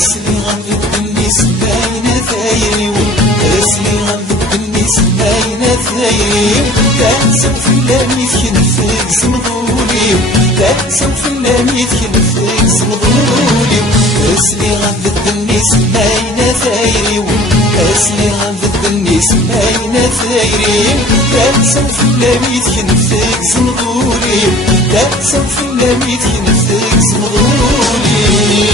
اسمي غنضب بالنسبة ثايري اسمي غنضب بالنسبة ثايري تنسى في اللامي تكنفك زمضولي تنسى في اللامي تكنفك زمضولي اسمي غنضب بالنسبة ثايري اسمي غنضب بالنسبة ثايري تنسى في اللامي تكنفك زمضولي تنسى في اللامي تكنفك زمضولي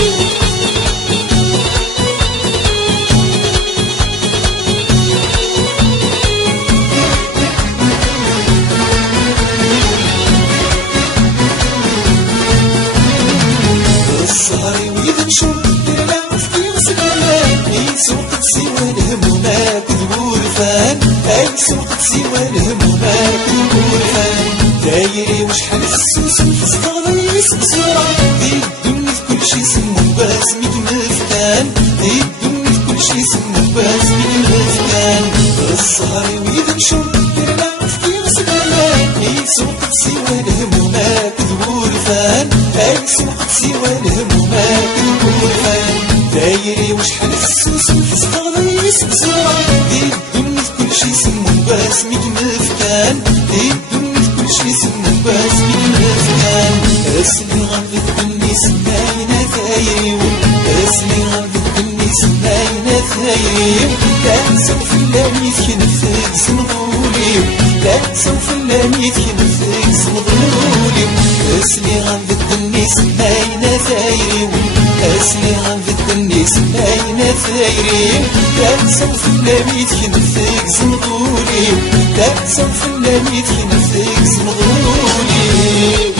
السهري ويدمشو درنا في غسلان اي سوق تسيوى الهمومات ذورفان اي سوق تسيوى الهمومات ذورفان دايري وشحال السوس نستغلي سبسرة دي الدنيا في كل شي سمو باسمك مفتان دي الدنيا في كل شي سمو باسمك مفتان السهري ويدمشو درنا في غسلان اي سوق تسيوى الهمومات ذورفان اي سوق تسيوى الهمومات ذورفان دايري وشحال السوس نستغلي سبسرة دي الدنيا في كل شي سمو باسمك مفتان دي الدنيا في كل شي سمو باسمك مفتان اسمي غنضب بالنسبة ثايري اسمي غنضب بالنسبة ثايري تنسى في اللامي تكنفك زمضولي تنسى في اللامي تكنفك زمضولي اسمي غنضب بالنسبة ثايري اسمي غنضب بالنسبة ثايري تنسى في اللامي تكنفك زمضولي تنسى في اللامي تكنفك زمضولي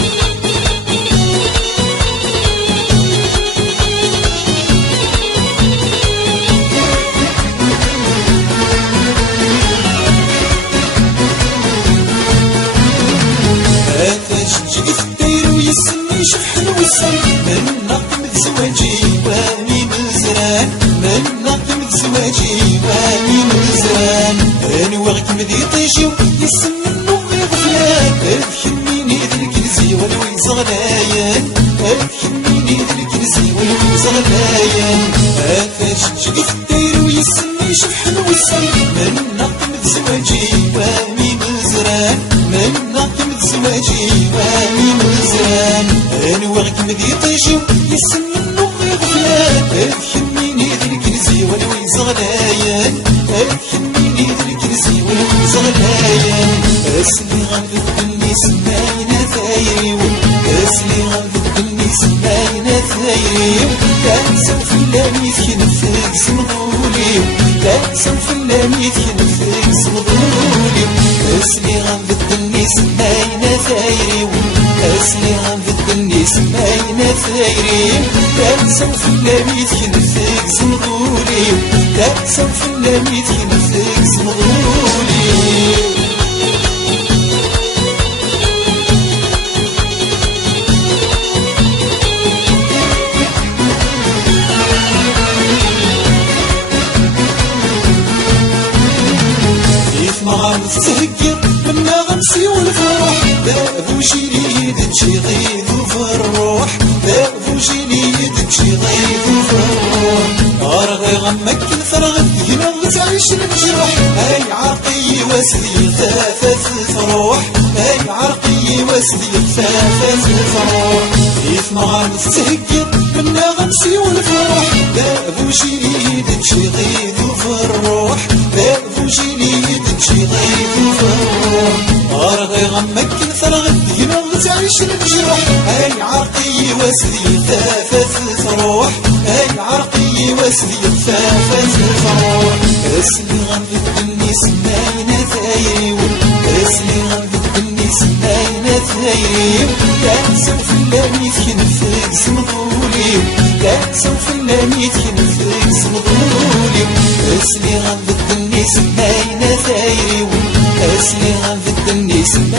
جيت في الدير ويسمي شحن وسن من نقم زواجي واني مزران من نقم زواجي واني مزران انا وغك مدي طيجي يسمي النوم غفلان افهميني ذا الكنزي ولوي زغلايان افهميني ذا الكنزي ولوي زغلايان جيت في الدير ويسمي شحن وسن من نقم زواجي واني مزران من نقم زواجي واني مزران انا وغك مدي طيجي يسمي النوم غفلان افهميني ذا الكنزي ولوي زغلايان افهميني ذا الكنزي ولوي زغلايان اسمي غنضب بالنسبة ثايري اسمي غنضب بالنسبة ثايري تنسى في اللامي تكنفك زمضولي تنسى في اللامي تكنفك زمضولي اسمي غنضب بالنسبة ثايري اسمي غنضب بالنسبة ثايري تنسى في اللامي تكنفك زمضولي تنسى في اللامي تكنفك زمضولي تهجر لما غمسي والفرح بابو جيلي تمشي غيظ وفرح بابو جيلي تمشي غيظ وفرح ارغي غمك الفرغ هنا تعيش المجرح هاي عرقي واسدي ثافث الفروح هاي عرقي واسدي ثافث الفروح كيف ما غمت تهجر لما غمسي والفرح بابو جيلي تمشي غيظ وفرح بابو جيلي تمشي غيظ وفرح ارغي غمك الفرغ هنا تعيش المجرح هاي عرقي واسدي ثافث الفروح هاي عرقي واسدي ثافث الفروح اسمي غنضب بالنسبة ثايري اسمي غنضب بالنسبة ثايري تنسى في اللامي تكنفك زمضولي تنسى في اللامي تكنفك زمضولي اسمي غنضب بالنسبة ثايري اسمي غنضب بالنسبة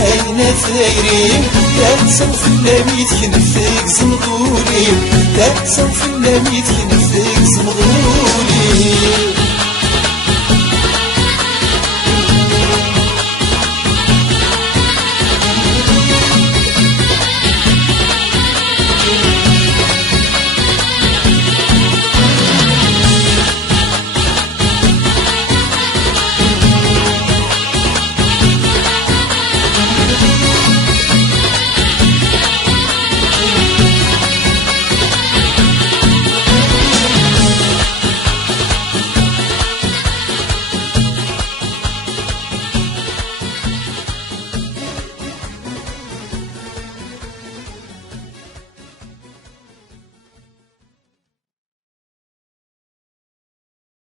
ثايري تنسى في اللامي تكنفك زمضولي تنسى في اللامي تكنفك